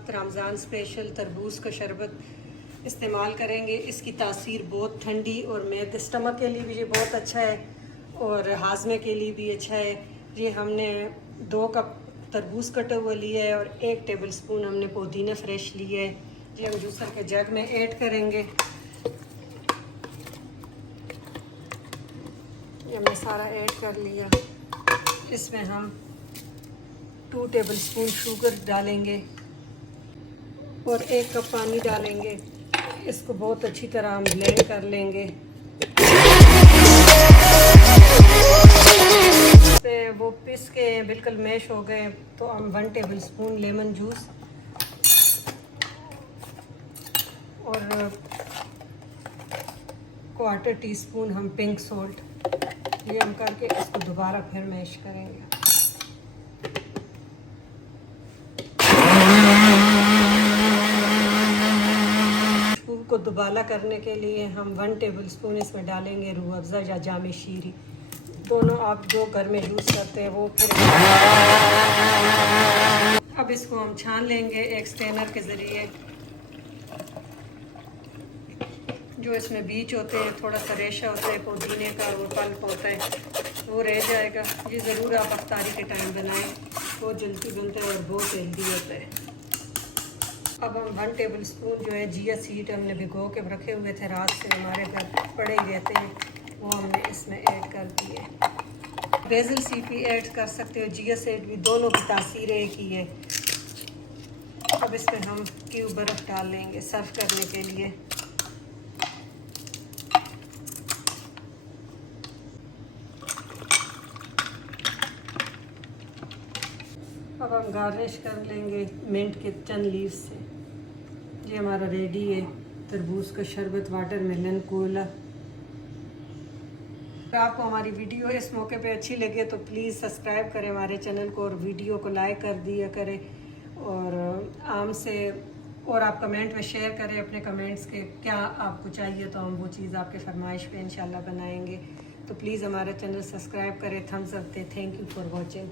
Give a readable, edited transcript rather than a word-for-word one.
साथ रमज़ान स्पेशल तरबूज का शरबत इस्तेमाल करेंगे। इसकी तासीर बहुत ठंडी और मैदे स्टमक के लिए भी ये बहुत अच्छा है और हाजमे के लिए भी अच्छा है। ये हमने 2 कप तरबूज कटा हुआ लिया है और 1 टेबल स्पून हमने पुदीना फ्रेश लिया है। ये हम जूसर के जग में ऐड करेंगे। ये हमने सारा ऐड कर लिया। इसमें हम 2 टेबल स्पून शुगर डालेंगे और 1 कप पानी डालेंगे। इसको बहुत अच्छी तरह हम ब्लेंड कर लेंगे। से वो पिस के बिल्कुल मैश हो गए तो हम 1 टेबल स्पून लेमन जूस और 1/4 टीस्पून हम पिंक सॉल्ट ये हम करके इसको दोबारा फिर मैश करेंगे। को दुबाला करने के लिए हम 1 टेबल स्पून इसमें डालेंगे रूह अफ़ज़ा या जामे शीरी, दोनों आप जो घर में यूज़ करते हैं वो। फिर अब इसको हम छान लेंगे एक स्ट्रेनर के ज़रिए। जो इसमें बीज होते हैं, थोड़ा सा रेशा होता है पुदीने का और पल्प होता है, वो रह जाएगा। ये ज़रूर आप अफ्तारी के टाइम बनाएं, बहुत जल्दी बनता है और बहुत हेल्दी होता है। अब हम 1 टेबल स्पून जो है जिया सीड हमने भिगो के रखे हुए थे, रात से हमारे घर पड़े ही रहते हैं, वो हमने इसमें ऐड कर दिए। बेसिल सीड भी ऐड कर सकते हो, जिया सीड भी, दोनों की तासीर एक ही है। अब इसमें हम क्यूब बर्फ़ डाल लेंगे सर्व करने के लिए। अब हम गार्निश कर लेंगे मिंट के चंद लीव्स से। ये हमारा रेडी है तरबूज का शरबत वाटरमेलन कोला। अगर आपको हमारी वीडियो इस मौके पे अच्छी लगे तो प्लीज़ सब्सक्राइब करें हमारे चैनल को और वीडियो को लाइक कर दिया करें और आप कमेंट में शेयर करें अपने कमेंट्स के क्या आपको चाहिए, तो हम वो चीज़ आपके फरमाइश पे इंशाल्लाह बनाएंगे। तो प्लीज़ हमारा चैनल सब्सक्राइब करें, थम्स अप दें। Thank you for watching.